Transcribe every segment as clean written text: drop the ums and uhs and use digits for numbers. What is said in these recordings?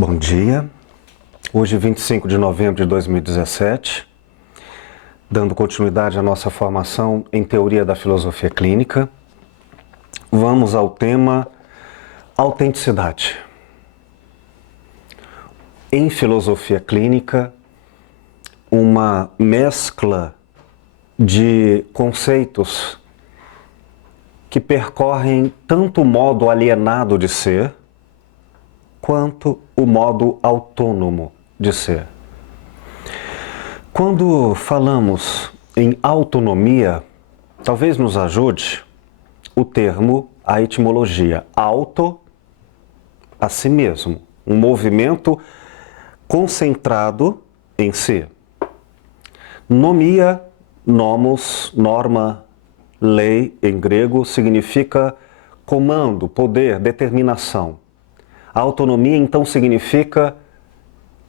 Bom dia, hoje 25 de novembro de 2017, dando continuidade à nossa formação em Teoria da Filosofia Clínica, vamos ao tema autenticidade. Em filosofia clínica, uma mescla de conceitos que percorrem tanto o modo alienado de ser, quanto o modo autônomo de ser. Quando falamos em autonomia, talvez nos ajude o termo, a etimologia, auto, a si mesmo, um movimento concentrado em si. Nomia, nomos, norma, lei em grego, significa comando, poder, determinação. A autonomia, então, significa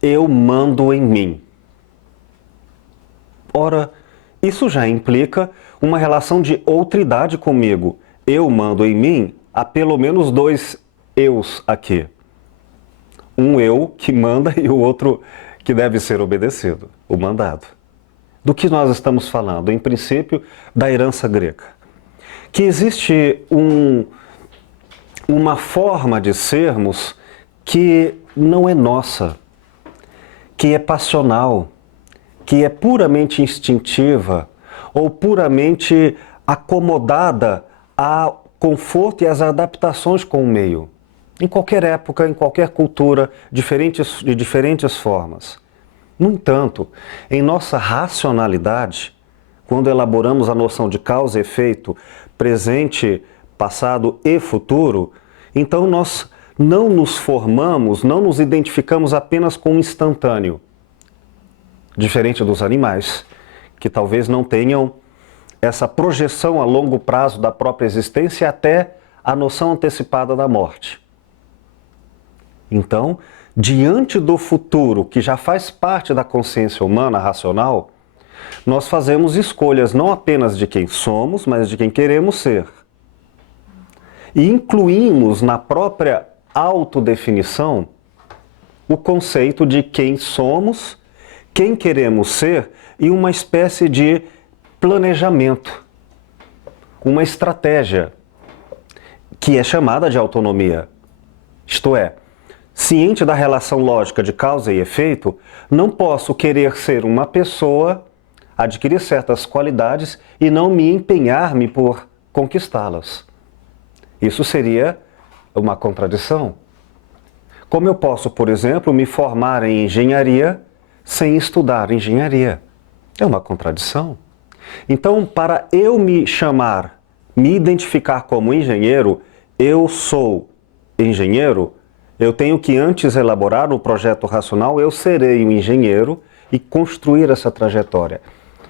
eu mando em mim. Ora, isso já implica uma relação de outridade comigo. Eu mando em mim, há pelo menos dois eus aqui. Um eu que manda e o outro que deve ser obedecido, o mandado. Do que nós estamos falando? Em princípio, da herança grega. Que existe uma forma de sermos que não é nossa, que é passional, que é puramente instintiva ou puramente acomodada ao conforto e às adaptações com o meio. Em qualquer época, em qualquer cultura, de diferentes formas. No entanto, em nossa racionalidade, quando elaboramos a noção de causa e efeito, presente, passado e futuro, então nós não nos formamos, não nos identificamos apenas com o instantâneo. Diferente dos animais, que talvez não tenham essa projeção a longo prazo da própria existência até a noção antecipada da morte. Então, diante do futuro, que já faz parte da consciência humana racional, nós fazemos escolhas não apenas de quem somos, mas de quem queremos ser. E incluímos na própria autodefinição o conceito de quem somos, quem queremos ser e uma espécie de planejamento, uma estratégia que é chamada de autonomia. Isto é, ciente da relação lógica de causa e efeito, não posso querer ser uma pessoa, adquirir certas qualidades e não me empenhar-me por conquistá-las. Isso seria uma contradição. Como eu posso, por exemplo, me formar em engenharia sem estudar engenharia? É uma contradição. Então, para eu me chamar, me identificar como engenheiro, eu sou engenheiro, eu tenho que antes elaborar no projeto racional, eu serei um engenheiro e construir essa trajetória.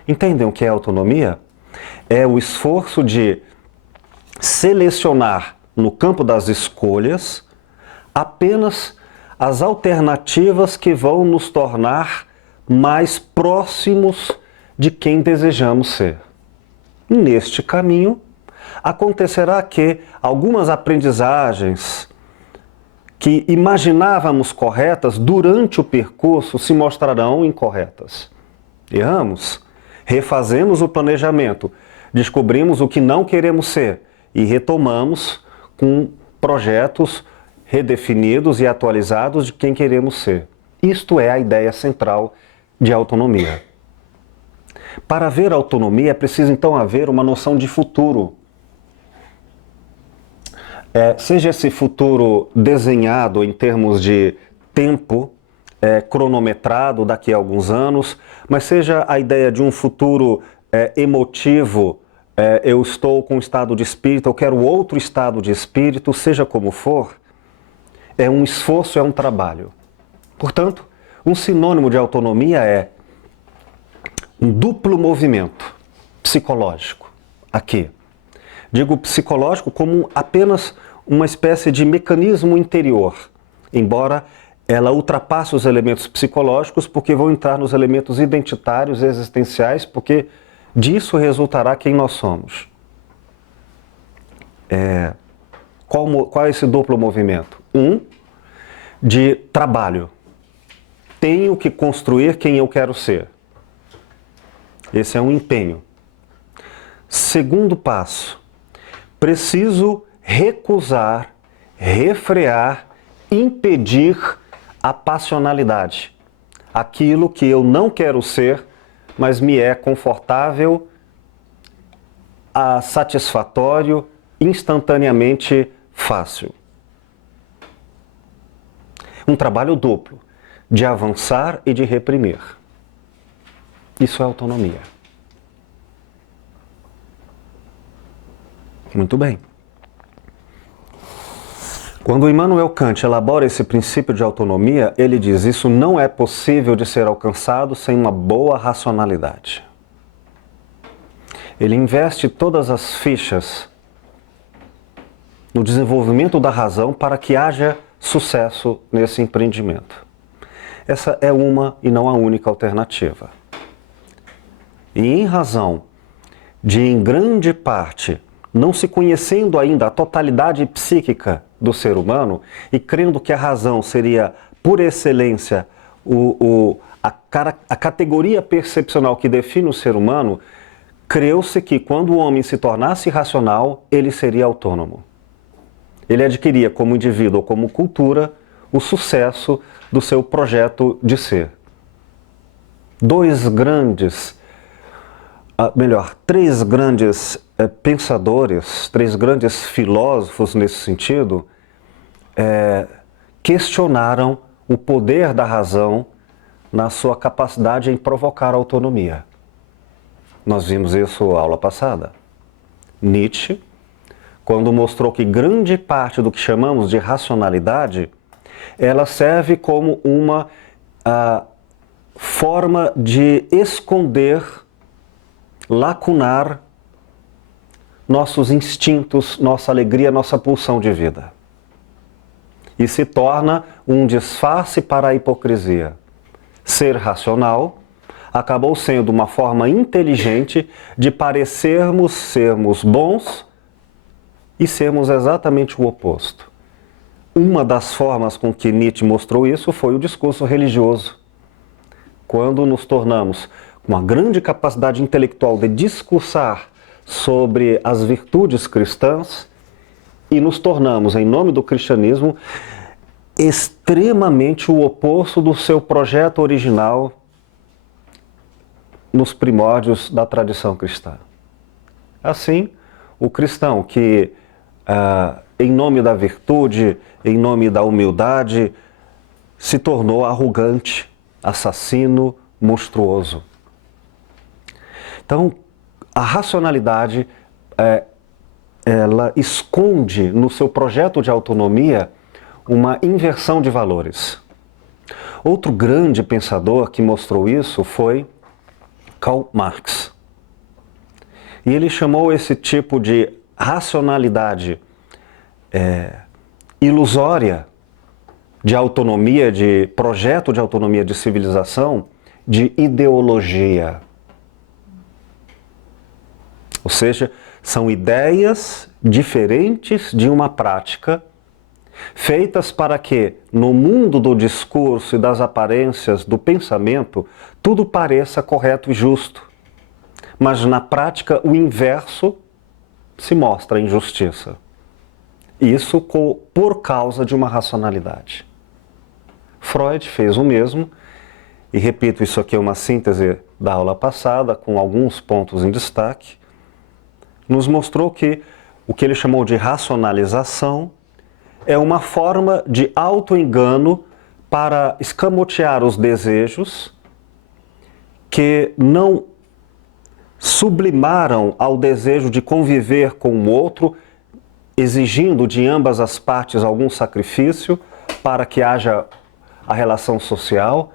Entendem o que é autonomia? É o esforço de selecionar no campo das escolhas apenas as alternativas que vão nos tornar mais próximos de quem desejamos ser. Neste caminho, acontecerá que algumas aprendizagens que imaginávamos corretas durante o percurso se mostrarão incorretas. Erramos, refazemos o planejamento, descobrimos o que não queremos ser e retomamos com projetos redefinidos e atualizados de quem queremos ser. Isto é a ideia central de autonomia. Para haver autonomia é preciso então haver uma noção de futuro. Seja esse futuro desenhado em termos de tempo, cronometrado daqui a alguns anos, mas seja a ideia de um futuro emotivo, eu estou com um estado de espírito, eu quero outro estado de espírito, seja como for, é um esforço, é um trabalho. Portanto, um sinônimo de autonomia é um duplo movimento psicológico. Aqui. Digo psicológico como apenas uma espécie de mecanismo interior, embora ela ultrapasse os elementos psicológicos, porque vão entrar nos elementos identitários e existenciais, porque disso resultará quem nós somos. Qual é esse duplo movimento? de trabalho. Tenho que construir quem eu quero ser. Esse é um empenho. Segundo passo, preciso recusar, refrear, impedir a passionalidade. Aquilo que eu não quero ser, mas me é confortável, satisfatório, instantaneamente fácil. Um trabalho duplo, de avançar e de reprimir. Isso é autonomia. Muito bem. Quando Immanuel Kant elabora esse princípio de autonomia, ele diz: isso não é possível de ser alcançado sem uma boa racionalidade. Ele investe todas as fichas no desenvolvimento da razão para que haja sucesso nesse empreendimento. Essa é uma e não a única alternativa. E em razão de, em grande parte, não se conhecendo ainda a totalidade psíquica do ser humano e crendo que a razão seria, por excelência, a categoria percepcional que define o ser humano, creu-se que quando o homem se tornasse racional, ele seria autônomo. Ele adquiria como indivíduo ou como cultura o sucesso do seu projeto de ser. Três grandes pensadores, três grandes filósofos nesse sentido, questionaram o poder da razão na sua capacidade em provocar a autonomia. Nós vimos isso na aula passada. Nietzsche, quando mostrou que grande parte do que chamamos de racionalidade, ela serve como uma forma de esconder, lacunar nossos instintos, nossa alegria, nossa pulsão de vida. E se torna um disfarce para a hipocrisia. Ser racional acabou sendo uma forma inteligente de parecermos sermos bons e sermos exatamente o oposto. Uma das formas com que Nietzsche mostrou isso foi o discurso religioso. Quando nos tornamos com uma grande capacidade intelectual de discursar sobre as virtudes cristãs e nos tornamos, em nome do cristianismo, extremamente o oposto do seu projeto original nos primórdios da tradição cristã. Assim, o cristão que, em nome da virtude, em nome da humildade, se tornou arrogante, assassino, monstruoso. Então, a racionalidade, ela esconde no seu projeto de autonomia uma inversão de valores. Outro grande pensador que mostrou isso foi Karl Marx. E ele chamou esse tipo de racionalidade ilusória, de autonomia, de projeto de autonomia de civilização, de ideologia. Ou seja, são ideias diferentes de uma prática, feitas para que, no mundo do discurso e das aparências do pensamento, tudo pareça correto e justo. Mas na prática, o inverso se mostra injustiça. Isso por causa de uma racionalidade. Freud fez o mesmo, e repito, isso aqui é uma síntese da aula passada, com alguns pontos em destaque. Nos mostrou que o que ele chamou de racionalização é uma forma de auto-engano para escamotear os desejos que não sublimaram ao desejo de conviver com o outro, exigindo de ambas as partes algum sacrifício para que haja a relação social,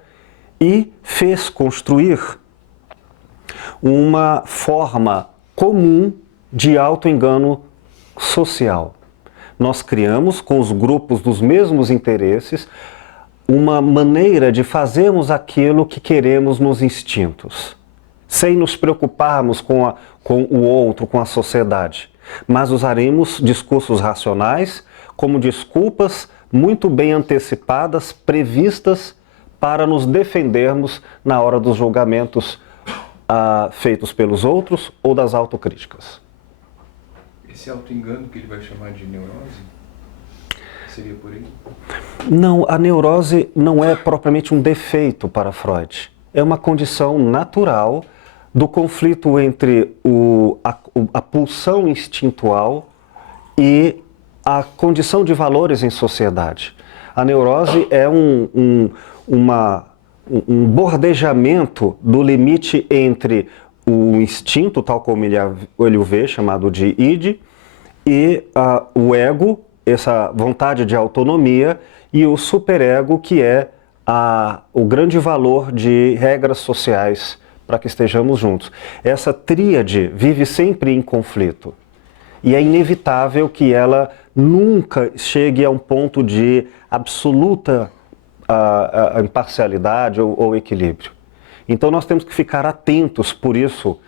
e fez construir uma forma comum de auto-engano social. Nós criamos, com os grupos dos mesmos interesses, uma maneira de fazermos aquilo que queremos nos instintos, sem nos preocuparmos com o outro, com a sociedade. Mas usaremos discursos racionais como desculpas muito bem antecipadas, previstas para nos defendermos na hora dos julgamentos feitos pelos outros ou das autocríticas. Esse auto-engano que ele vai chamar de neurose, seria por aí? Não, a neurose não é propriamente um defeito para Freud. É uma condição natural do conflito entre a pulsão instintual e a condição de valores em sociedade. A neurose é um bordejamento do limite entre o instinto, tal como ele o vê, chamado de id, e o ego, essa vontade de autonomia, e o superego, que é o grande valor de regras sociais para que estejamos juntos. Essa tríade vive sempre em conflito. E é inevitável que ela nunca chegue a um ponto de absoluta imparcialidade ou equilíbrio. Então nós temos que ficar atentos, por isso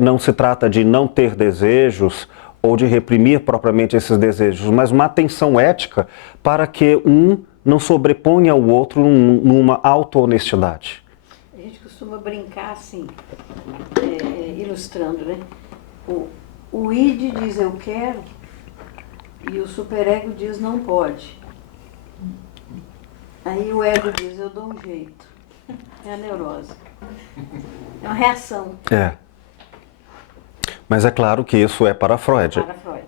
não se trata de não ter desejos ou de reprimir propriamente esses desejos, mas uma atenção ética para que um não sobreponha ao outro numa auto-honestidade. A gente costuma brincar assim, ilustrando, né? O id diz eu quero e o superego diz não pode. Aí o ego diz eu dou um jeito. É a neurose. É uma reação. Mas é claro que isso é para Freud. Para Freud.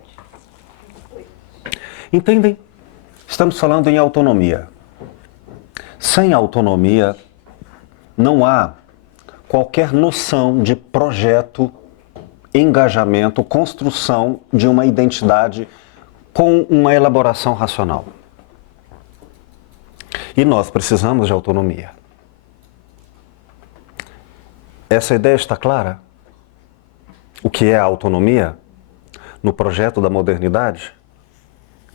Entendem? Estamos falando em autonomia. Sem autonomia, não há qualquer noção de projeto, engajamento, construção de uma identidade com uma elaboração racional. E nós precisamos de autonomia. Essa ideia está clara? O que é a autonomia no projeto da modernidade?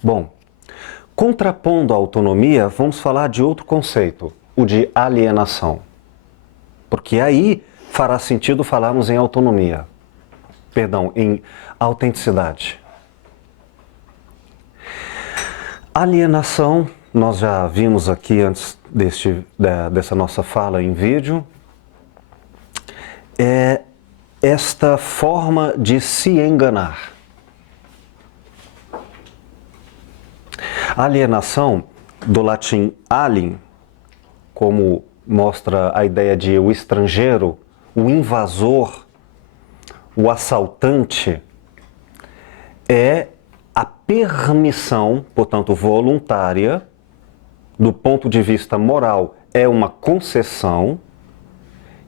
Bom, contrapondo a autonomia, vamos falar de outro conceito, o de alienação. Porque aí fará sentido falarmos em autonomia. Perdão, em autenticidade. Alienação, nós já vimos aqui antes dessa nossa fala em vídeo, é esta forma de se enganar. Alienação, do latim alien, como mostra a ideia de o estrangeiro, o invasor, o assaltante, é a permissão, portanto voluntária, do ponto de vista moral, é uma concessão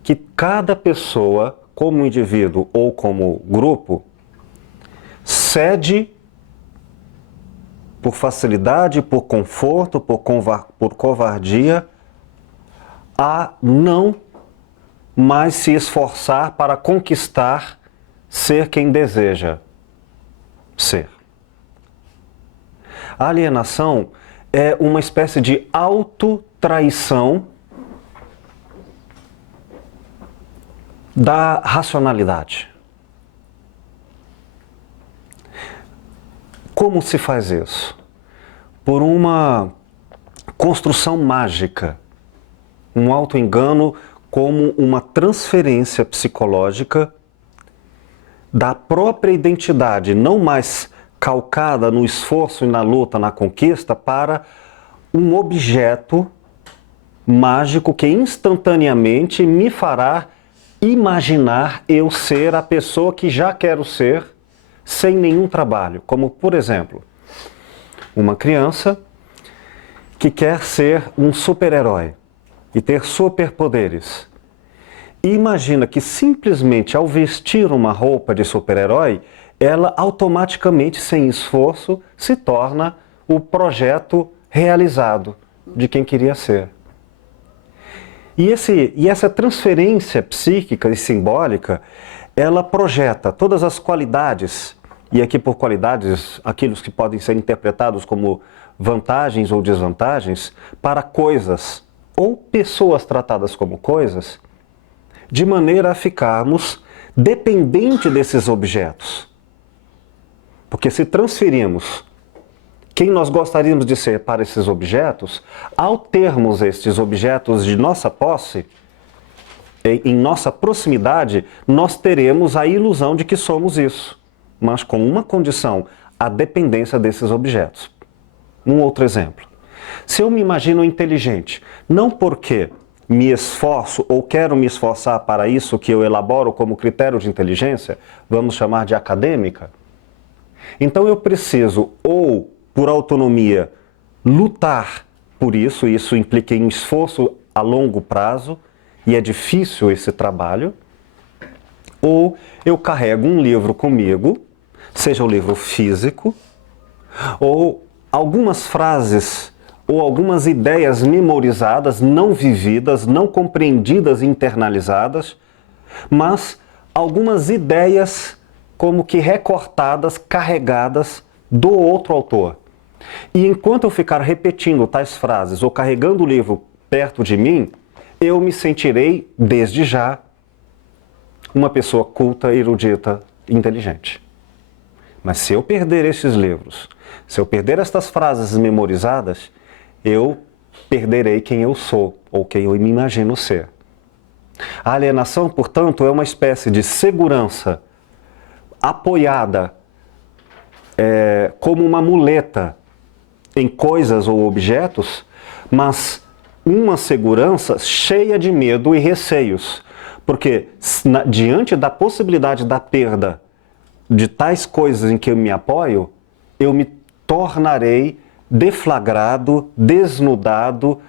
que cada pessoa, como indivíduo ou como grupo, cede por facilidade, por conforto, por covardia, a não mais se esforçar para conquistar, ser quem deseja ser. A alienação é uma espécie de autotraição da racionalidade. Como se faz isso? Por uma construção mágica, um auto-engano como uma transferência psicológica da própria identidade, não mais calcada no esforço e na luta, na conquista, para um objeto mágico que instantaneamente me fará imaginar eu ser a pessoa que já quero ser sem nenhum trabalho. Como, por exemplo, uma criança que quer ser um super-herói e ter superpoderes. E imagina que simplesmente ao vestir uma roupa de super-herói, ela automaticamente, sem esforço, se torna o projeto realizado de quem queria ser. E essa transferência psíquica e simbólica, ela projeta todas as qualidades, e aqui por qualidades, aqueles que podem ser interpretados como vantagens ou desvantagens, para coisas ou pessoas tratadas como coisas, de maneira a ficarmos dependentes desses objetos. Porque se transferimos quem nós gostaríamos de ser para esses objetos, ao termos estes objetos de nossa posse, em nossa proximidade, nós teremos a ilusão de que somos isso, mas com uma condição, a dependência desses objetos. Um outro exemplo. Se eu me imagino inteligente, não porque me esforço ou quero me esforçar para isso que eu elaboro como critério de inteligência, vamos chamar de acadêmica, então eu preciso, ou por autonomia, lutar por isso, e isso implica em esforço a longo prazo, e é difícil esse trabalho, ou eu carrego um livro comigo, seja o livro físico, ou algumas frases ou algumas ideias memorizadas, não vividas, não compreendidas e internalizadas, mas algumas ideias como que recortadas, carregadas do outro autor. E enquanto eu ficar repetindo tais frases ou carregando o livro perto de mim, eu me sentirei, desde já, uma pessoa culta, erudita, inteligente. Mas se eu perder estes livros, se eu perder estas frases memorizadas, eu perderei quem eu sou, ou quem eu me imagino ser. A alienação, portanto, é uma espécie de segurança apoiada como uma muleta em coisas ou objetos, mas uma segurança cheia de medo e receios. Porque diante da possibilidade da perda de tais coisas em que eu me apoio, eu me tornarei deflagrado, desnudado,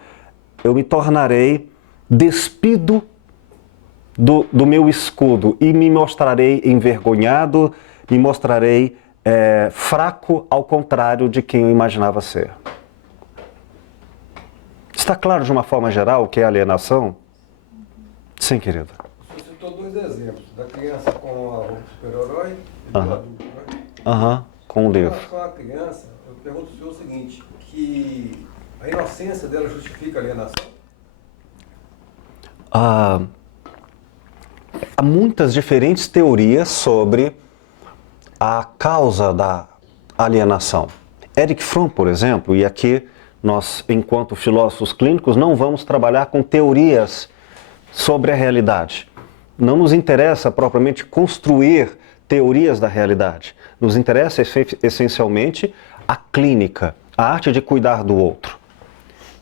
eu me tornarei despido do meu escudo e me mostrarei envergonhado, me mostrarei fraco, ao contrário de quem eu imaginava ser. Está claro de uma forma geral o que é alienação? Sim, querida. Você citou dois exemplos, da criança com a roupa super-herói e do adulto, né? Com o livro. Em relação à criança, eu pergunto ao senhor o seguinte, que a inocência dela justifica a alienação? Há muitas diferentes teorias sobre a causa da alienação. Erich Fromm, por exemplo, e aqui nós, enquanto filósofos clínicos, não vamos trabalhar com teorias sobre a realidade. Não nos interessa propriamente construir teorias da realidade. Nos interessa essencialmente a clínica, a arte de cuidar do outro.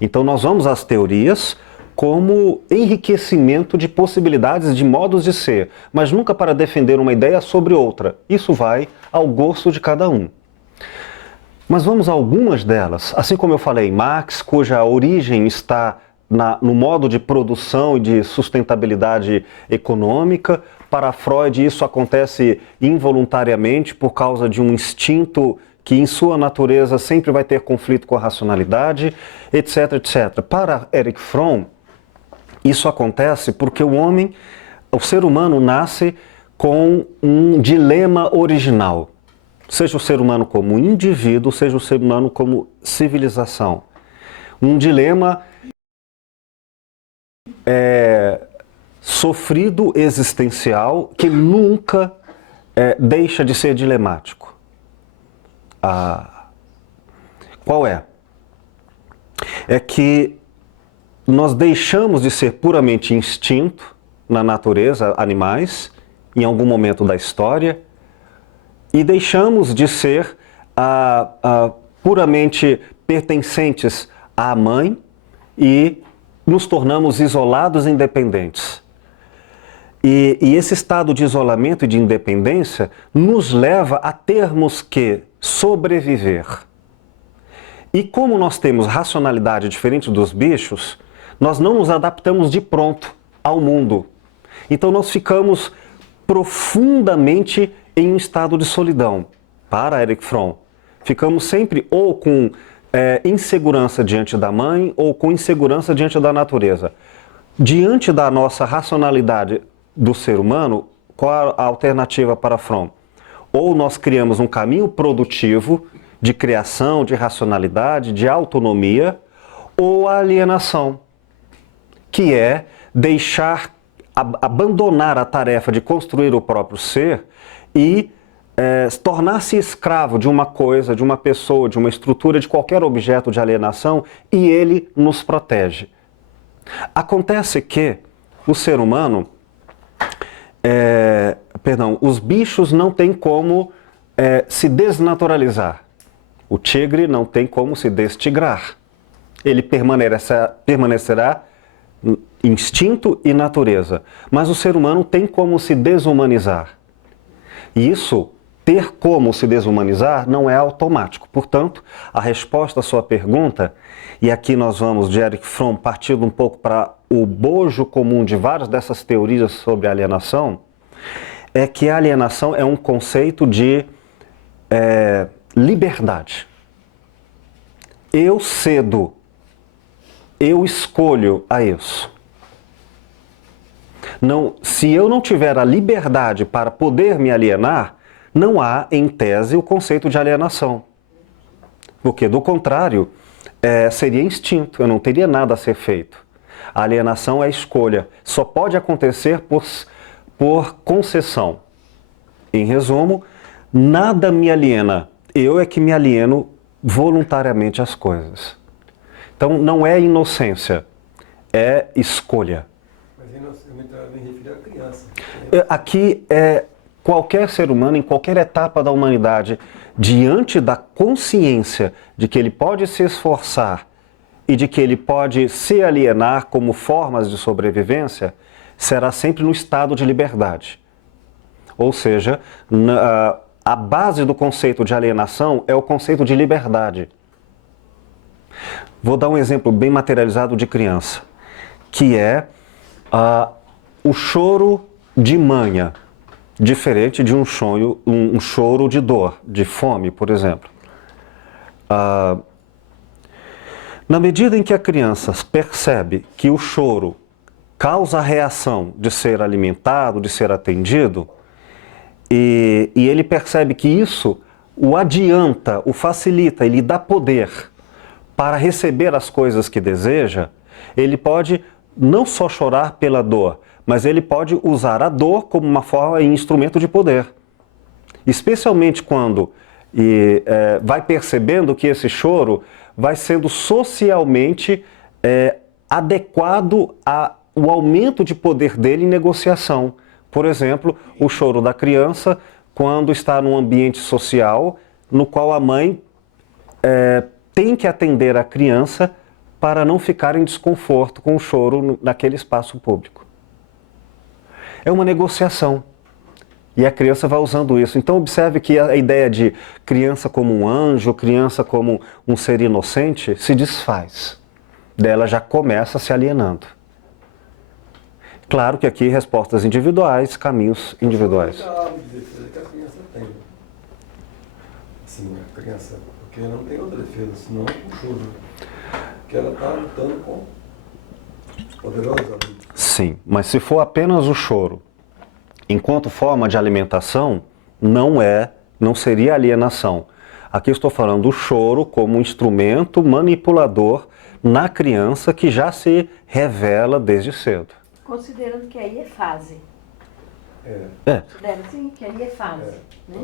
Então nós vamos às teorias como enriquecimento de possibilidades, de modos de ser, mas nunca para defender uma ideia sobre outra. Isso vai ao gosto de cada um. Mas vamos a algumas delas. Assim como eu falei, Marx, cuja origem está no modo de produção e de sustentabilidade econômica. Para Freud, isso acontece involuntariamente por causa de um instinto que, em sua natureza, sempre vai ter conflito com a racionalidade, etc, etc. Para Erich Fromm, isso acontece porque o ser humano nasce com um dilema original. Seja o ser humano como indivíduo, seja o ser humano como civilização. Um dilema sofrido, existencial, que nunca deixa de ser dilemático. Qual é? É que nós deixamos de ser puramente instinto na natureza, animais, em algum momento da história, e deixamos de ser puramente pertencentes à mãe e nos tornamos isolados e independentes. E esse estado de isolamento e de independência nos leva a termos que sobreviver. E como nós temos racionalidade diferente dos bichos, nós não nos adaptamos de pronto ao mundo. Então nós ficamos profundamente em um estado de solidão. Para Erich Fromm, ficamos sempre ou com insegurança diante da mãe ou com insegurança diante da natureza. Diante da nossa racionalidade do ser humano, qual a alternativa para Fromm? Ou nós criamos um caminho produtivo de criação, de racionalidade, de autonomia, ou a alienação, que é abandonar a tarefa de construir o próprio ser e tornar-se escravo de uma coisa, de uma pessoa, de uma estrutura, de qualquer objeto de alienação, e ele nos protege. Acontece que o ser humano, os bichos não têm como se desnaturalizar. O tigre não tem como se destigrar. Ele permanecerá instinto e natureza. Mas o ser humano tem como se desumanizar. E isso, ter como se desumanizar, não é automático. Portanto, a resposta à sua pergunta, e aqui nós vamos de Erich Fromm partindo um pouco para o bojo comum de várias dessas teorias sobre alienação, é que a alienação é um conceito de liberdade. Eu cedo, eu escolho a isso. Não, se eu não tiver a liberdade para poder me alienar, não há, em tese, o conceito de alienação. Porque, do contrário, seria instinto, eu não teria nada a ser feito. A alienação é escolha, só pode acontecer por concessão. Em resumo, nada me aliena, eu é que me alieno voluntariamente às coisas. Então, não é inocência, é escolha. Mas eu me refiro à criança. Aqui qualquer ser humano, em qualquer etapa da humanidade, diante da consciência de que ele pode se esforçar e de que ele pode se alienar como formas de sobrevivência, será sempre no estado de liberdade. Ou seja, a base do conceito de alienação é o conceito de liberdade. Vou dar um exemplo bem materializado de criança, que é o choro de manha, diferente de um choro de dor, de fome, por exemplo. Na medida em que a criança percebe que o choro causa a reação de ser alimentado, de ser atendido, e ele percebe que isso o adianta, o facilita, ele dá poder para receber as coisas que deseja, ele pode não só chorar pela dor, mas ele pode usar a dor como uma forma e instrumento de poder. Especialmente quando vai percebendo que esse choro vai sendo socialmente adequado ao aumento de poder dele em negociação. Por exemplo, o choro da criança quando está num ambiente social no qual a mãe tem que atender a criança para não ficar em desconforto com o choro naquele espaço público. É uma negociação. E a criança vai usando isso. Então observe que a ideia de criança como um anjo, criança como um ser inocente, se desfaz. Dela já começa se alienando. Claro que aqui respostas individuais, caminhos individuais. A arma de defesa que a criança tem. Assim, a criança, porque não tem outra defesa, senão o choro. Porque ela está lutando com poderosos adultos. Sim, mas se for apenas o choro, enquanto forma de alimentação, não seria alienação. Aqui estou falando do choro como um instrumento manipulador na criança que já se revela desde cedo. Considerando que aí é fase. Considera assim, que aí é fase. Né?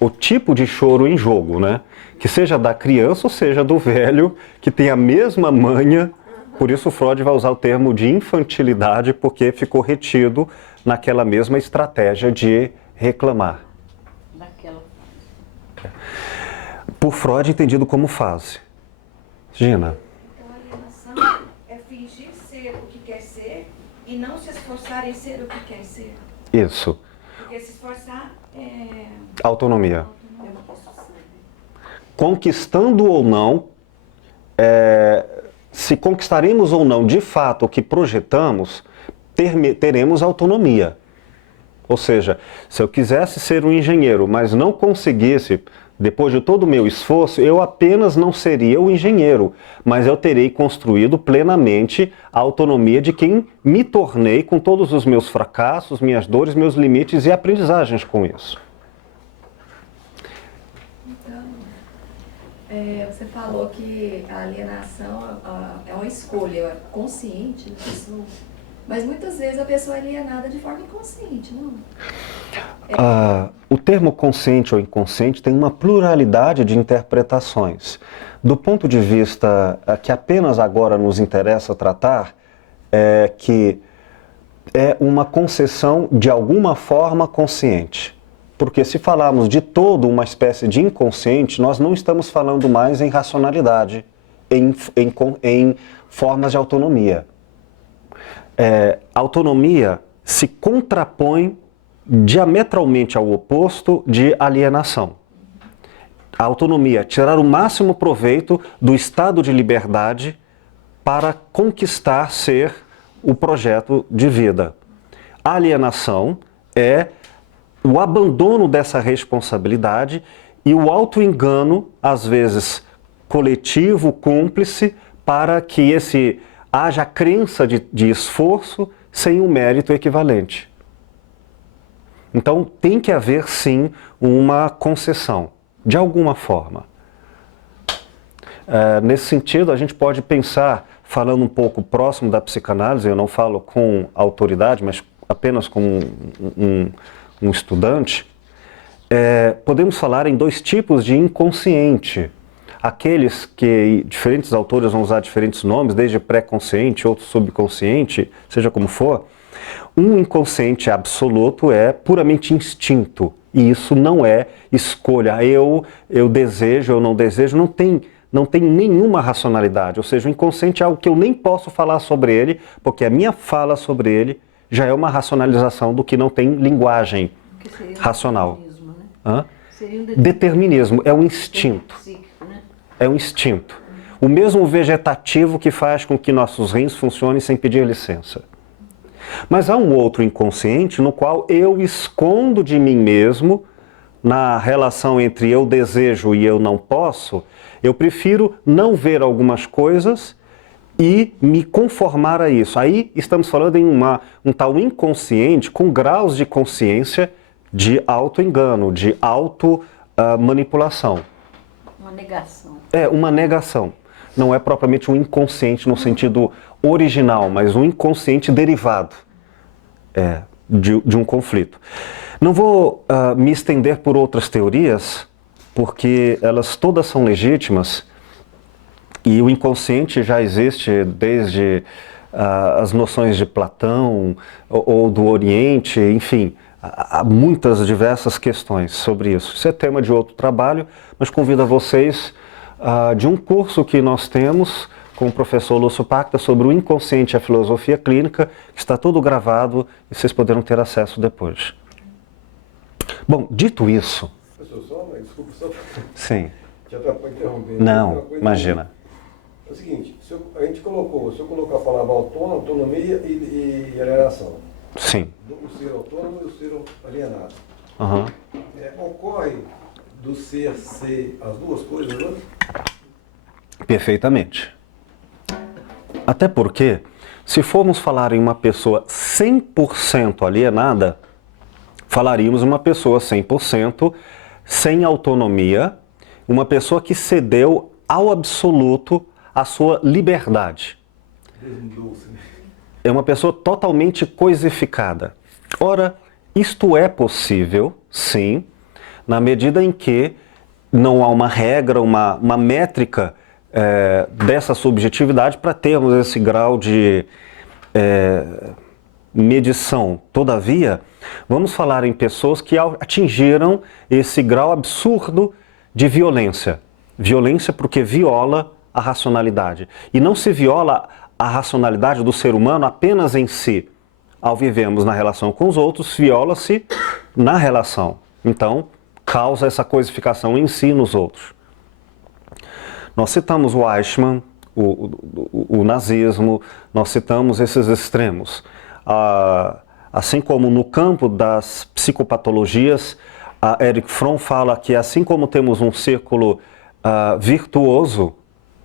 O tipo de choro em jogo, né? Que seja da criança ou seja do velho, que tem a mesma manha. Por isso Freud vai usar o termo de infantilidade, porque ficou retido naquela mesma estratégia de reclamar. Por Freud, entendido como fase. Gina. Então a alienação é fingir ser o que quer ser e não se esforçar em ser o que quer ser. Isso. Porque se esforçar é... Autonomia. Conquistando ou não, se conquistaremos ou não de fato o que projetamos, teremos autonomia. Ou seja, se eu quisesse ser um engenheiro, mas não conseguisse, depois de todo o meu esforço, eu apenas não seria o engenheiro, mas eu terei construído plenamente a autonomia de quem me tornei com todos os meus fracassos, minhas dores, meus limites e aprendizagens com isso. Então, você falou que a alienação é uma escolha consciente da pessoa, mas muitas vezes a pessoa é alienada de forma inconsciente, não? O termo consciente ou inconsciente tem uma pluralidade de interpretações. Do ponto de vista que apenas agora nos interessa tratar, é que é uma concessão de alguma forma consciente. Porque se falarmos de todo uma espécie de inconsciente, nós não estamos falando mais em racionalidade, em formas de autonomia. A autonomia se contrapõe diametralmente ao oposto de alienação. A autonomia é tirar o máximo proveito do estado de liberdade para conquistar ser o projeto de vida. A alienação é o abandono dessa responsabilidade e o auto-engano, às vezes coletivo, cúmplice, para que haja crença de esforço sem um mérito equivalente. Então tem que haver sim uma concessão, de alguma forma. Nesse sentido, a gente pode pensar, falando um pouco próximo da psicanálise, eu não falo com autoridade, mas apenas como um estudante, podemos falar em dois tipos de inconsciente. Aqueles que diferentes autores vão usar diferentes nomes, desde pré-consciente, outro subconsciente, seja como for. Um inconsciente absoluto é puramente instinto, e isso não é escolha. Eu desejo, eu não desejo, não tem nenhuma racionalidade. Ou seja, o inconsciente é algo que eu nem posso falar sobre ele, porque a minha fala sobre ele já é uma racionalização do que não tem linguagem racional. Determinismo, né? Hã? Seria um Determinismo é um instinto. psíquico, né? É um instinto. O mesmo vegetativo que faz com que nossos rins funcionem sem pedir licença. Mas há um outro inconsciente no qual eu escondo de mim mesmo, na relação entre eu desejo e eu não posso, eu prefiro não ver algumas coisas e me conformar a isso. Aí estamos falando em um tal inconsciente com graus de consciência de auto-engano, de auto-manipulação. Uma negação. É uma negação. Não é propriamente um inconsciente no sentido original, mas um inconsciente derivado de um conflito. Não vou me estender por outras teorias, porque elas todas são legítimas, e o inconsciente já existe desde as noções de Platão ou do Oriente, enfim, há muitas diversas questões sobre isso. Isso é tema de outro trabalho, mas convido a vocês de um curso que nós temos com o professor Lúcio Pacta sobre o inconsciente e a filosofia clínica, que está tudo gravado e vocês poderão ter acesso depois. Bom, dito isso... Professor, desculpa, só Sim. te atrapalho interromper. Não, imagina. É o seguinte, se eu colocar a palavra autônomo, autonomia e alienação. Sim. O ser autônomo e o ser alienado. Uhum. Ocorre do ser as duas coisas, né? Perfeitamente. Até porque, se formos falar em uma pessoa 100% alienada, falaríamos uma pessoa 100% sem autonomia, uma pessoa que cedeu ao absoluto a sua liberdade. É uma pessoa totalmente coisificada. Ora, isto é possível, sim, na medida em que não há uma regra, uma métrica dessa subjetividade para termos esse grau de medição. Todavia, vamos falar em pessoas que atingiram esse grau absurdo de violência. Violência porque viola a racionalidade. E não se viola a racionalidade do ser humano apenas em si. Ao vivermos na relação com os outros, viola-se na relação. Então, causa essa coisificação em si nos outros. Nós citamos o Eichmann, o nazismo, nós citamos esses extremos. Assim como no campo das psicopatologias, a Erich Fromm fala que assim como temos um círculo virtuoso,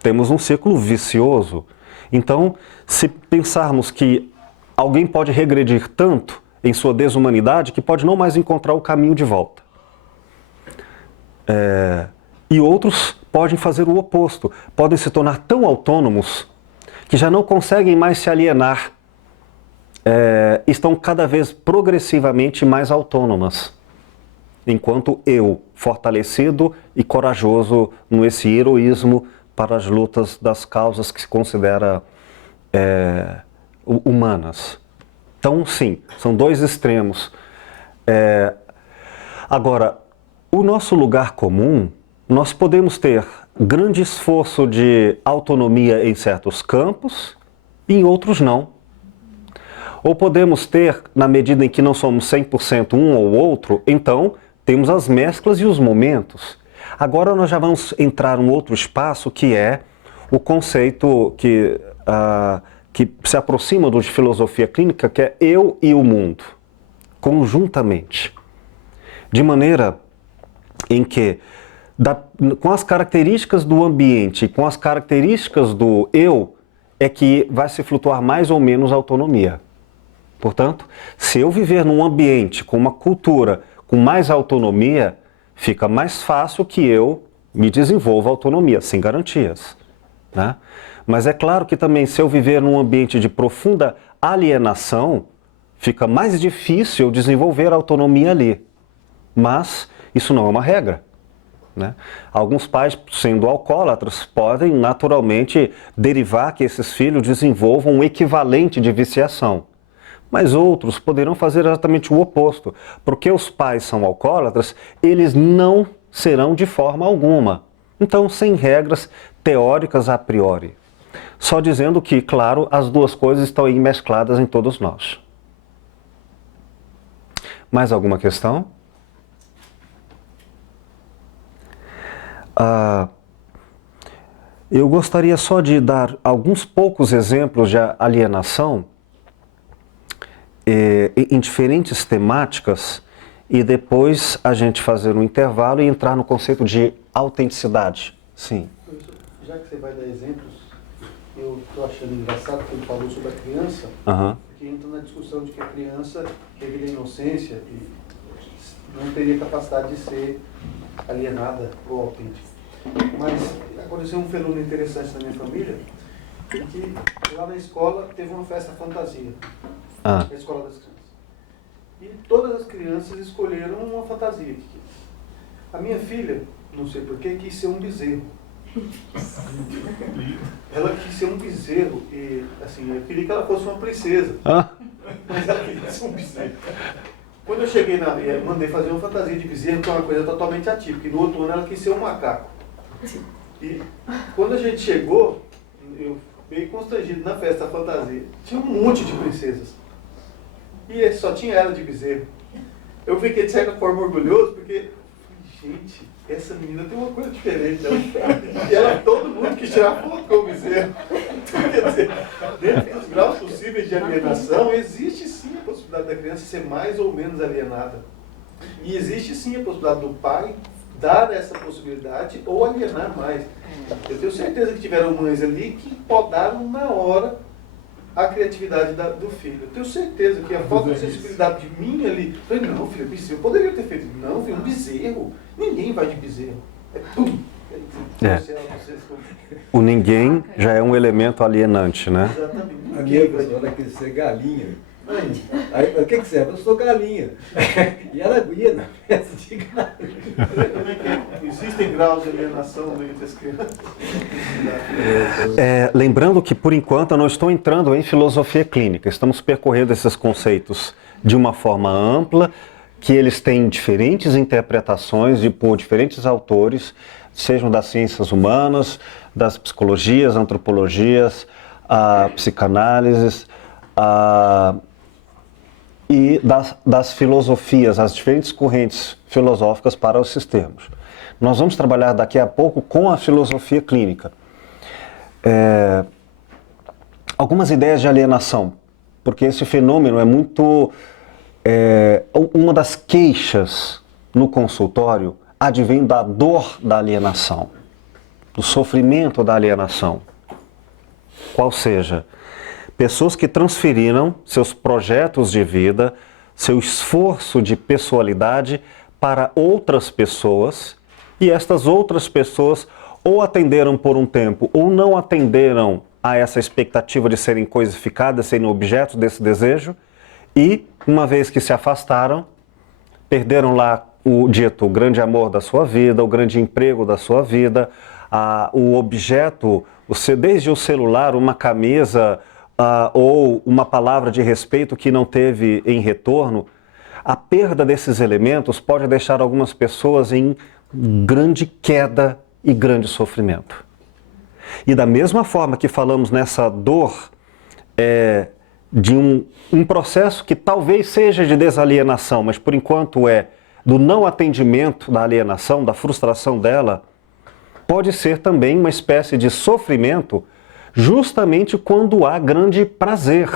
temos um círculo vicioso. Então, se pensarmos que alguém pode regredir tanto em sua desumanidade que pode não mais encontrar o caminho de volta. E outros podem fazer o oposto, podem se tornar tão autônomos que já não conseguem mais se alienar, estão cada vez progressivamente mais autônomas. enquanto eu, fortalecido e corajoso nesse heroísmo para as lutas das causas que se considera humanas. Então, sim, são dois extremos. Agora, o nosso lugar comum, nós podemos ter grande esforço de autonomia em certos campos e em outros não. Ou podemos ter, na medida em que não somos 100% um ou outro, então temos as mesclas e os momentos. Agora nós já vamos entrar em outro espaço que é o conceito que se aproxima do de filosofia clínica, que é eu e o mundo, conjuntamente. De maneira em que, com as características do ambiente e com as características do eu, é que vai se flutuar mais ou menos a autonomia. Portanto, se eu viver num ambiente com uma cultura com mais autonomia, fica mais fácil que eu me desenvolva autonomia, sem garantias, né? Mas é claro que também, se eu viver num ambiente de profunda alienação, fica mais difícil eu desenvolver autonomia ali. Mas isso não é uma regra, né? Alguns pais, sendo alcoólatras, podem naturalmente derivar que esses filhos desenvolvam um equivalente de viciação. Mas outros poderão fazer exatamente o oposto. Porque os pais são alcoólatras, eles não serão de forma alguma. Então, sem regras teóricas a priori. Só dizendo que, claro, as duas coisas estão aí mescladas em todos nós. Mais alguma questão? Eu gostaria só de dar alguns poucos exemplos de alienação em diferentes temáticas e depois a gente fazer um intervalo e entrar no conceito de autenticidade. Sim. Já que você vai dar exemplos, eu estou achando engraçado que ele falou sobre a criança, porque entra na discussão de que a criança teve a inocência e não teria capacidade de ser alienada ou autêntica. Mas aconteceu um fenômeno interessante na minha família, que lá na escola teve uma festa fantasia, na escola das crianças. E todas as crianças escolheram uma fantasia. A minha filha, não sei porquê, quis ser um bezerro. Ela quis ser um bezerro e, assim, eu queria que ela fosse uma princesa, mas ela queria ser um bezerro. Quando eu cheguei mandei fazer uma fantasia de bezerro, que é uma coisa totalmente atípica, e no outro ano ela quis ser um macaco. E quando a gente chegou, eu fiquei constrangido na festa da fantasia. Tinha um monte de princesas. E só tinha ela de bezerro. Eu fiquei de certa forma orgulhoso, porque, gente, essa menina tem uma coisa diferente. E ela, todo mundo quis tirar foto com o bezerro. Então, quer dizer, dentro dos graus possíveis de alienação, existe sim a possibilidade da criança ser mais ou menos alienada. E existe sim a possibilidade do pai dar essa possibilidade ou alienar mais. Eu tenho certeza que tiveram mães ali que podaram na hora a criatividade do filho. Eu tenho certeza que a falta de sensibilidade de mim ali... Eu falei, não, filho, bezerro, eu poderia ter feito. Não, filho, um bezerro. Ninguém vai de bezerro. É tudo. O ninguém já é um elemento alienante, né? Exatamente. A minha professora quis ser galinha. Aí, o que você é? Eu sou galinha. E ela ia na festa de galinha. Existem graus de alienação entre as crianças? Lembrando que, por enquanto, eu não estou entrando em filosofia clínica. Estamos percorrendo esses conceitos de uma forma ampla, que eles têm diferentes interpretações por diferentes autores, sejam das ciências humanas, das psicologias, antropologias, psicanálises, e das filosofias, as diferentes correntes filosóficas para os sistemas. Nós vamos trabalhar daqui a pouco com a filosofia clínica. Algumas ideias de alienação, porque esse fenômeno é muito... uma das queixas no consultório advém da dor da alienação, do sofrimento da alienação. Qual seja... Pessoas que transferiram seus projetos de vida, seu esforço de pessoalidade para outras pessoas, e estas outras pessoas ou atenderam por um tempo ou não atenderam a essa expectativa de serem coisificadas, serem objetos desse desejo, e, uma vez que se afastaram, perderam lá o dito grande amor da sua vida, o grande emprego da sua vida, o objeto, desde o celular, uma camisa ou uma palavra de respeito que não teve em retorno, a perda desses elementos pode deixar algumas pessoas em grande queda e grande sofrimento. E da mesma forma que falamos nessa dor de um processo que talvez seja de desalienação, mas por enquanto é do não atendimento da alienação, da frustração dela, pode ser também uma espécie de sofrimento justamente quando há grande prazer.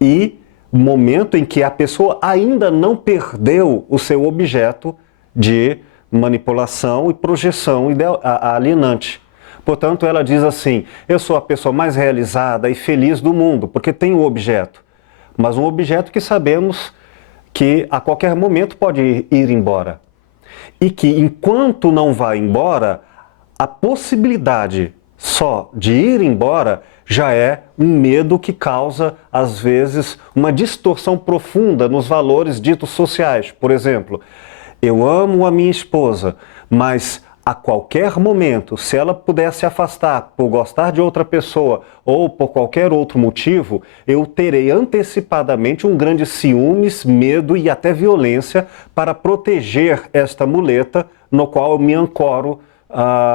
E momento em que a pessoa ainda não perdeu o seu objeto de manipulação e projeção alienante. Portanto, ela diz assim, eu sou a pessoa mais realizada e feliz do mundo, porque tenho o objeto. Mas um objeto que sabemos que a qualquer momento pode ir embora. E que enquanto não vai embora, a possibilidade só de ir embora já é um medo que causa, às vezes, uma distorção profunda nos valores ditos sociais. Por exemplo, eu amo a minha esposa, mas a qualquer momento, se ela puder se afastar por gostar de outra pessoa ou por qualquer outro motivo, eu terei antecipadamente um grande ciúmes, medo e até violência para proteger esta muleta no qual eu me ancoro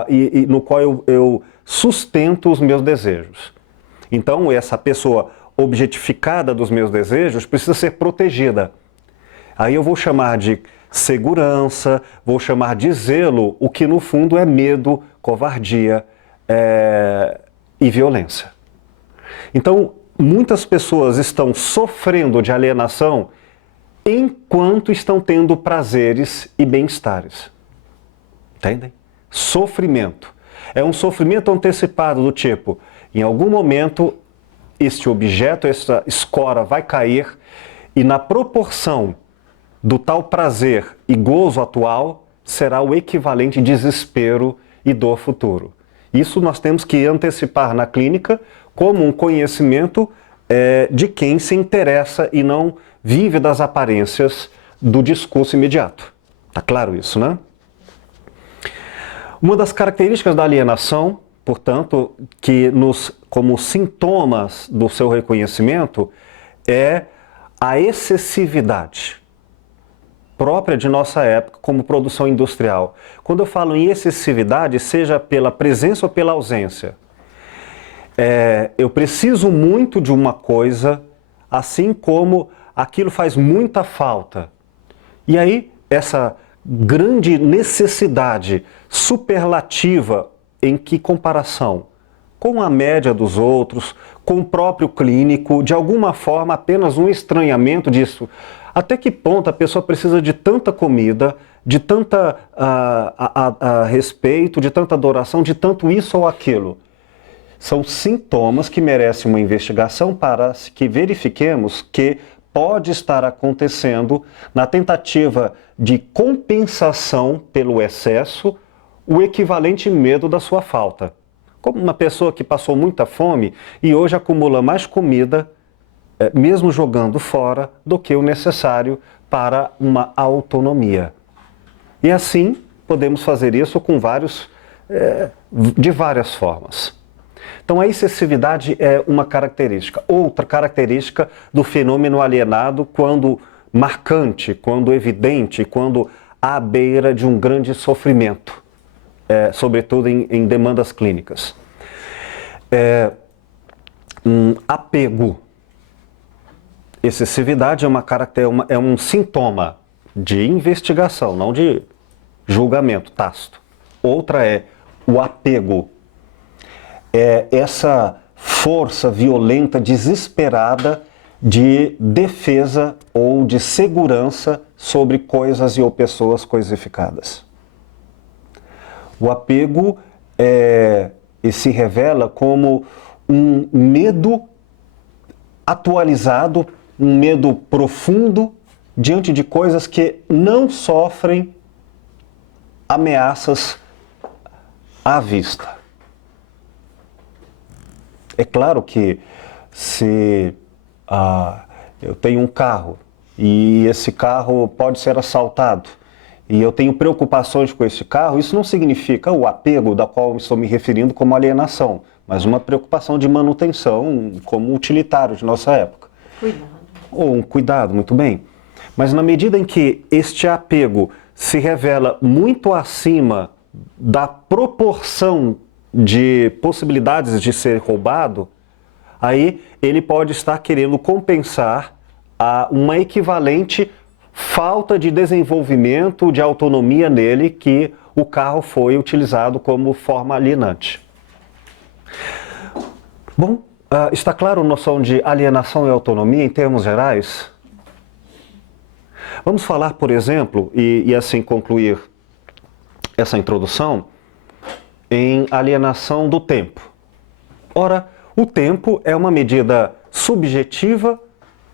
e no qual eu sustento os meus desejos. Então, essa pessoa objetificada dos meus desejos precisa ser protegida. Aí eu vou chamar de segurança, vou chamar de zelo, o que no fundo é medo, covardia e violência. Então, muitas pessoas estão sofrendo de alienação enquanto estão tendo prazeres e bem-estares. Entendem? Sofrimento. É um sofrimento antecipado do tipo, em algum momento, este objeto, essa escora vai cair e na proporção do tal prazer e gozo atual, será o equivalente desespero e dor futuro. Isso nós temos que antecipar na clínica como um conhecimento de quem se interessa e não vive das aparências do discurso imediato. Tá claro isso, né? Uma das características da alienação, portanto, que como sintomas do seu reconhecimento, é a excessividade própria de nossa época como produção industrial. Quando eu falo em excessividade, seja pela presença ou pela ausência, eu preciso muito de uma coisa, assim como aquilo faz muita falta. E aí, essa grande necessidade superlativa, em que comparação? Com a média dos outros, com o próprio clínico, de alguma forma apenas um estranhamento disso. Até que ponto a pessoa precisa de tanta comida, de tanta respeito, de tanta adoração, de tanto isso ou aquilo? São sintomas que merecem uma investigação para que verifiquemos que pode estar acontecendo na tentativa de compensação pelo excesso, o equivalente medo da sua falta. Como uma pessoa que passou muita fome e hoje acumula mais comida, mesmo jogando fora, do que o necessário para uma autonomia. E assim, podemos fazer isso com de várias formas. Então, a excessividade é uma característica. Outra característica do fenômeno alienado, quando marcante, quando evidente, quando à beira de um grande sofrimento, sobretudo em demandas clínicas. Um apego. Excessividade é um sintoma de investigação, não de julgamento tácito. Outra é o apego. É essa força violenta, desesperada de defesa ou de segurança sobre coisas ou pessoas coisificadas. O apego se revela como um medo atualizado, um medo profundo diante de coisas que não sofrem ameaças à vista. É claro que se eu tenho um carro e esse carro pode ser assaltado e eu tenho preocupações com esse carro, isso não significa o apego da qual estou me referindo como alienação, mas uma preocupação de manutenção como utilitário de nossa época. Cuidado. Ou um cuidado, muito bem. Mas na medida em que este apego se revela muito acima da proporção de possibilidades de ser roubado, aí ele pode estar querendo compensar uma equivalente falta de desenvolvimento, de autonomia nele, que o carro foi utilizado como forma alienante. Bom, está claro a noção de alienação e autonomia em termos gerais? Vamos falar, por exemplo, e assim concluir essa introdução, em alienação do tempo. Ora, o tempo é uma medida subjetiva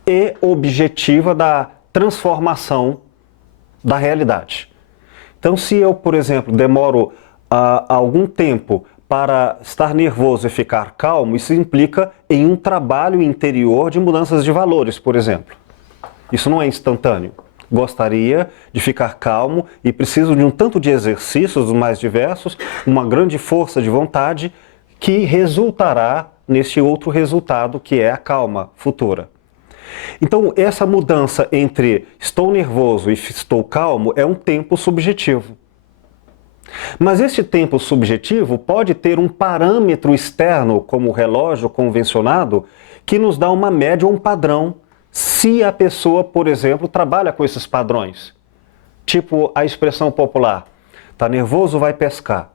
e objetiva da transformação da realidade. Então, se eu, por exemplo, demoro algum tempo para estar nervoso e ficar calmo, isso implica em um trabalho interior de mudanças de valores, por exemplo. Isso não é instantâneo. Gostaria de ficar calmo e preciso de um tanto de exercícios os mais diversos, uma grande força de vontade que resultará neste outro resultado que é a calma futura. Então, essa mudança entre estou nervoso e estou calmo é um tempo subjetivo. Mas este tempo subjetivo pode ter um parâmetro externo, como o relógio convencionado, que nos dá uma média ou um padrão, se a pessoa, por exemplo, trabalha com esses padrões. Tipo a expressão popular, está nervoso, vai pescar.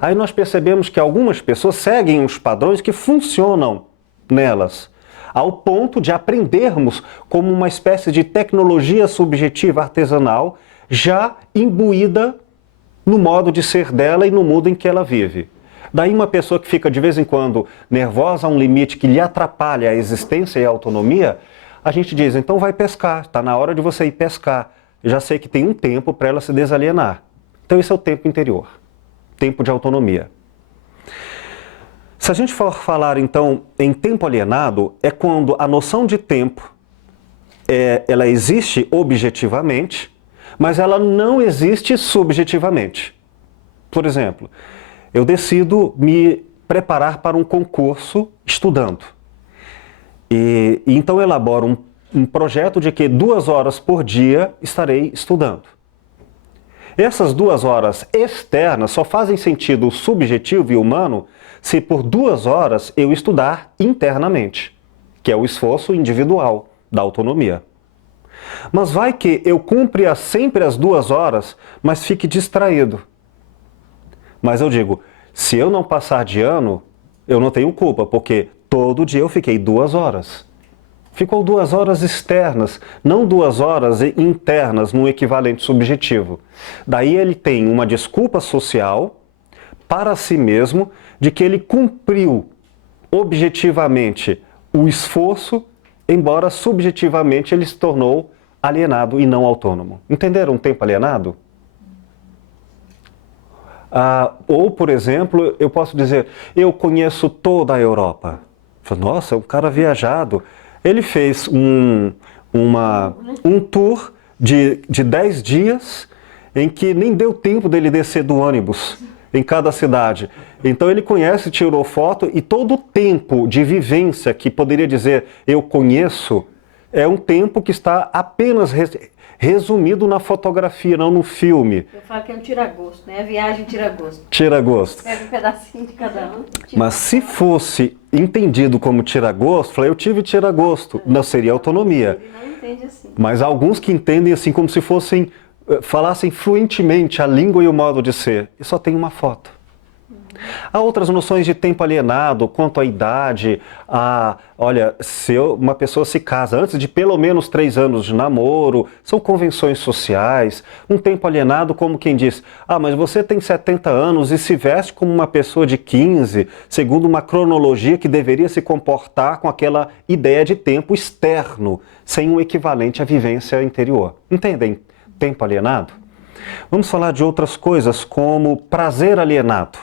Aí nós percebemos que algumas pessoas seguem os padrões que funcionam nelas, ao ponto de aprendermos como uma espécie de tecnologia subjetiva artesanal já imbuída no modo de ser dela e no mundo em que ela vive. Daí uma pessoa que fica de vez em quando nervosa a um limite que lhe atrapalha a existência e a autonomia, a gente diz, então vai pescar, está na hora de você ir pescar. Eu já sei que tem um tempo para ela se desalienar. Então esse é o tempo interior, tempo de autonomia. Se a gente for falar então em tempo alienado, é quando a noção de tempo, ela existe objetivamente, mas ela não existe subjetivamente. Por exemplo, eu decido me preparar para um concurso estudando. E então eu elaboro um projeto de que 2 horas por dia estarei estudando. Essas 2 horas externas só fazem sentido subjetivo e humano se por 2 horas eu estudar internamente, que é o esforço individual da autonomia. Mas vai que eu cumpra sempre as 2 horas, mas fique distraído. Mas eu digo, se eu não passar de ano, eu não tenho culpa, porque todo dia eu fiquei 2 horas. Ficou 2 horas externas, não 2 horas internas no equivalente subjetivo. Daí ele tem uma desculpa social para si mesmo de que ele cumpriu objetivamente o esforço, embora subjetivamente ele se tornou alienado e não autônomo. Entenderam o tempo alienado? Ou, por exemplo, eu posso dizer, eu conheço toda a Europa. Nossa, é um cara viajado. Ele fez um tour de 10 dias em que nem deu tempo dele descer do ônibus em cada cidade. Então ele conhece, tirou foto e todo o tempo de vivência que poderia dizer eu conheço é um tempo que está apenas resumido na fotografia, não no filme. Eu falo que é um tira-gosto, né? A viagem tira-gosto. Tira-gosto. Pega um pedacinho de cada um. Mas se fosse entendido como tira-gosto, falei, eu tive tira-gosto, não seria autonomia. Ele não entende assim. Mas há alguns que entendem assim como se fossem, falassem fluentemente a língua e o modo de ser. E só tem uma foto. Há outras noções de tempo alienado, quanto à idade, olha, se uma pessoa se casa antes de pelo menos 3 anos de namoro, são convenções sociais, um tempo alienado como quem diz, mas você tem 70 anos e se veste como uma pessoa de 15, segundo uma cronologia que deveria se comportar com aquela ideia de tempo externo, sem um equivalente à vivência interior. Entendem? Tempo alienado? Vamos falar de outras coisas como prazer alienado.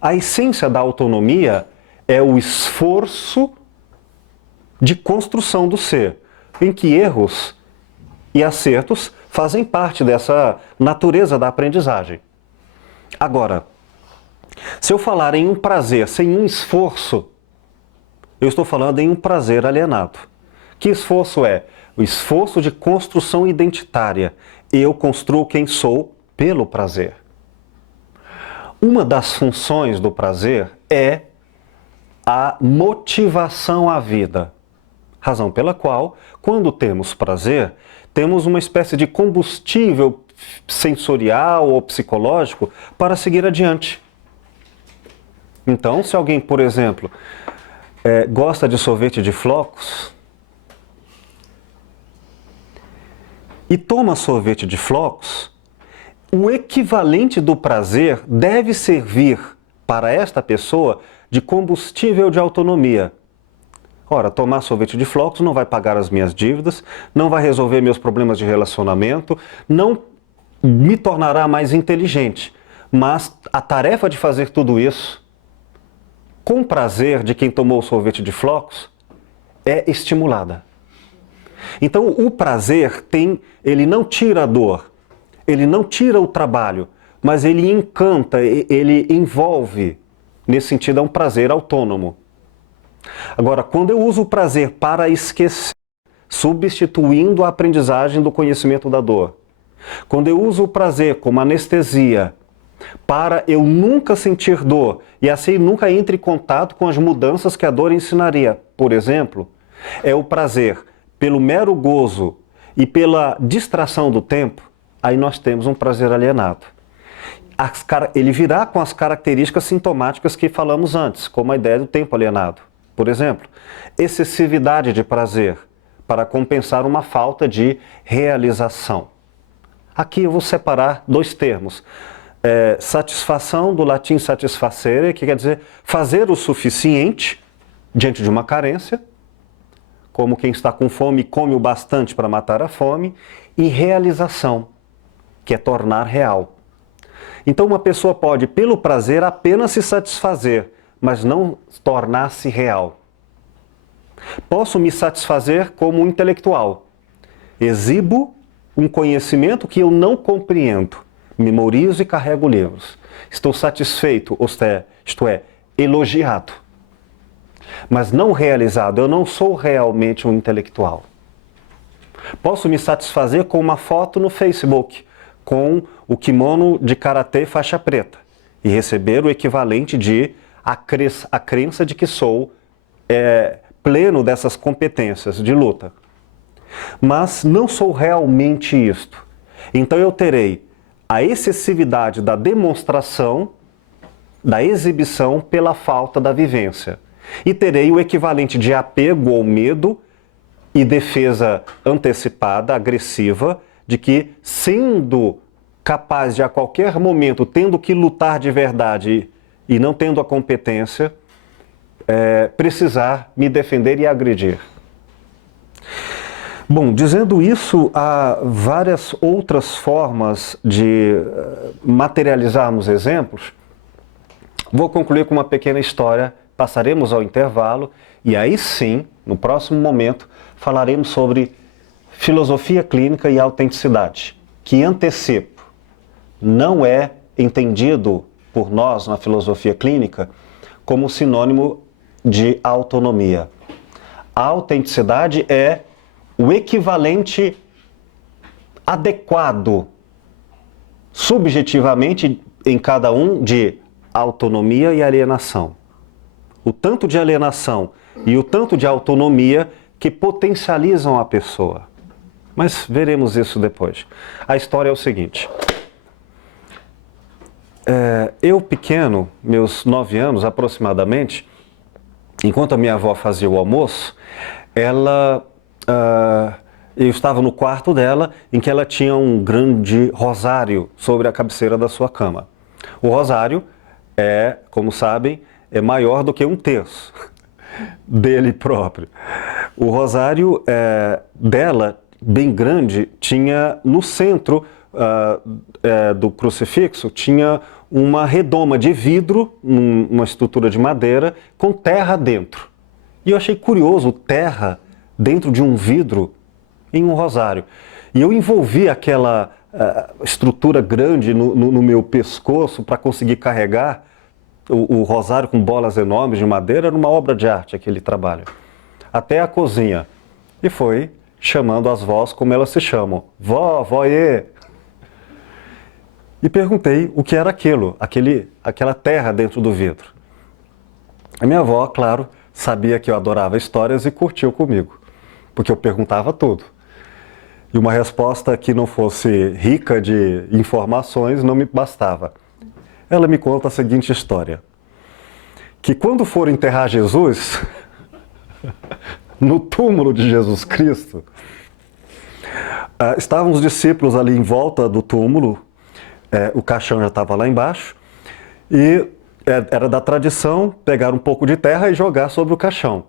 A essência da autonomia é o esforço de construção do ser, em que erros e acertos fazem parte dessa natureza da aprendizagem. Agora, se eu falar em um prazer sem um esforço, eu estou falando em um prazer alienado. Que esforço é? O esforço de construção identitária. Eu construo quem sou pelo prazer. Uma das funções do prazer é a motivação à vida. Razão pela qual, quando temos prazer, temos uma espécie de combustível sensorial ou psicológico para seguir adiante. Então, se alguém, por exemplo, gosta de sorvete de flocos e toma sorvete de flocos, o equivalente do prazer deve servir para esta pessoa de combustível de autonomia. Ora, tomar sorvete de flocos não vai pagar as minhas dívidas, não vai resolver meus problemas de relacionamento, não me tornará mais inteligente. Mas a tarefa de fazer tudo isso, com prazer de quem tomou sorvete de flocos, é estimulada. Então, o prazer ele não tira a dor, ele não tira o trabalho, mas ele encanta, ele envolve. Nesse sentido, é um prazer autônomo. Agora, quando eu uso o prazer para esquecer, substituindo a aprendizagem do conhecimento da dor, quando eu uso o prazer como anestesia para eu nunca sentir dor e assim nunca entre em contato com as mudanças que a dor ensinaria, por exemplo, é o prazer pelo mero gozo e pela distração do tempo, aí nós temos um prazer alienado. Ele virá com as características sintomáticas que falamos antes, como a ideia do tempo alienado. Por exemplo, excessividade de prazer para compensar uma falta de realização. Aqui eu vou separar dois termos. Satisfação, do latim satisfacere, que quer dizer fazer o suficiente diante de uma carência, como quem está com fome come o bastante para matar a fome, e realização, que é tornar real. Então uma pessoa pode, pelo prazer, apenas se satisfazer, mas não tornar-se real. Posso me satisfazer como um intelectual. Exibo um conhecimento que eu não compreendo. Memorizo e carrego livros. Estou satisfeito, isto é, elogiado. Mas não realizado, eu não sou realmente um intelectual. Posso me satisfazer com uma foto no Facebook, com o kimono de karatê faixa preta, e receber o equivalente de a crença de que sou pleno dessas competências de luta. Mas não sou realmente isto. Então eu terei a excessividade da demonstração, da exibição pela falta da vivência. E terei o equivalente de apego ou medo e defesa antecipada, agressiva, de que, sendo capaz de a qualquer momento, tendo que lutar de verdade e não tendo a competência, precisar me defender e agredir. Bom, dizendo isso, há várias outras formas de materializarmos exemplos. Vou concluir com uma pequena história, passaremos ao intervalo e aí sim, no próximo momento, falaremos sobre filosofia clínica e autenticidade, que antecipo, não é entendido por nós na filosofia clínica como sinônimo de autonomia. A autenticidade é o equivalente adequado, subjetivamente em cada um, de autonomia e alienação. O tanto de alienação e o tanto de autonomia que potencializam a pessoa. Mas veremos isso depois. A história é o seguinte. Eu pequeno, meus 9 anos aproximadamente, enquanto a minha avó fazia o almoço, eu estava no quarto dela, em que ela tinha um grande rosário sobre a cabeceira da sua cama. O rosário como sabem, é maior do que 1/3 dele próprio. O rosário dela, bem grande, tinha no centro do crucifixo, tinha uma redoma de vidro, uma estrutura de madeira, com terra dentro. E eu achei curioso, terra dentro de um vidro em um rosário. E eu envolvi aquela estrutura grande no meu pescoço para conseguir carregar o rosário com bolas enormes de madeira. Era uma obra de arte aquele trabalho. Até a cozinha. E foi chamando as vós como elas se chamam. Vó, voyê. E perguntei o que era aquilo, aquela terra dentro do vidro. A minha avó, claro, sabia que eu adorava histórias e curtiu comigo, porque eu perguntava tudo. E uma resposta que não fosse rica de informações não me bastava. Ela me conta a seguinte história, que quando foram enterrar Jesus, no túmulo de Jesus Cristo, estavam os discípulos ali em volta do túmulo, o caixão já estava lá embaixo, e era da tradição pegar um pouco de terra e jogar sobre o caixão.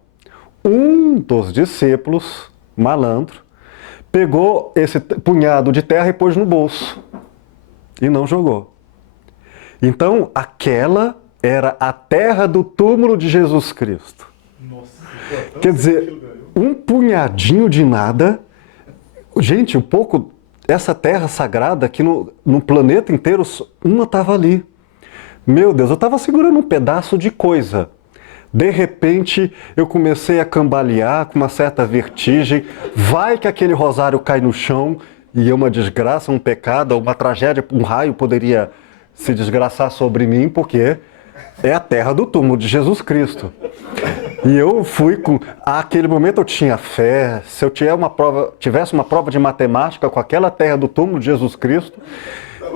Um dos discípulos, malandro, pegou esse punhado de terra e pôs no bolso. E não jogou. Então, aquela era a terra do túmulo de Jesus Cristo. Nossa, quer dizer, um punhadinho de nada. Gente, um pouco, essa terra sagrada que no planeta inteiro, uma estava ali. Meu Deus, eu estava segurando um pedaço de coisa. De repente, eu comecei a cambalear com uma certa vertigem. Vai que aquele rosário cai no chão e é uma desgraça, um pecado, uma tragédia, um raio poderia se desgraçar sobre mim, porque é a terra do túmulo de Jesus Cristo. E eu fui com... Àquele momento eu tinha fé. Se eu tivesse uma prova de matemática com aquela terra do túmulo de Jesus Cristo,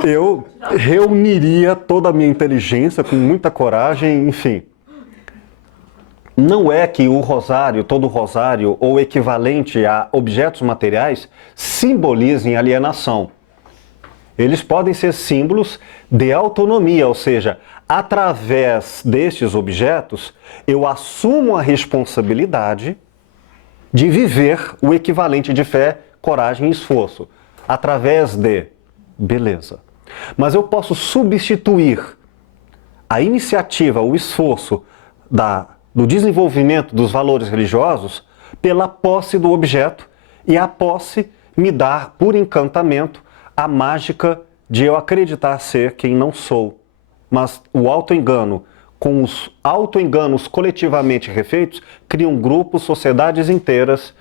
eu reuniria toda a minha inteligência com muita coragem, enfim. Não é que o rosário, todo rosário, ou equivalente a objetos materiais, simbolizem alienação. Eles podem ser símbolos de autonomia, ou seja, através destes objetos, eu assumo a responsabilidade de viver o equivalente de fé, coragem e esforço, através de beleza. Mas eu posso substituir a iniciativa, o esforço do desenvolvimento dos valores religiosos pela posse do objeto, e a posse me dá, por encantamento, a mágica de eu acreditar ser quem não sou. Mas o autoengano, com os autoenganos coletivamente refeitos, criam grupos, sociedades inteiras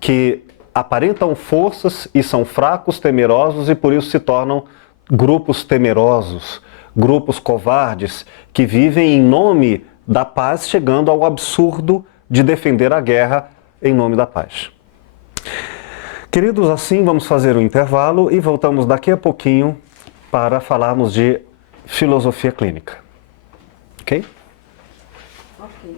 que aparentam forças e são fracos, temerosos, e por isso se tornam grupos temerosos, grupos covardes, que vivem em nome da paz, chegando ao absurdo de defender a guerra em nome da paz. Queridos, assim vamos fazer um intervalo e voltamos daqui a pouquinho para falarmos de filosofia clínica. Ok? Ok.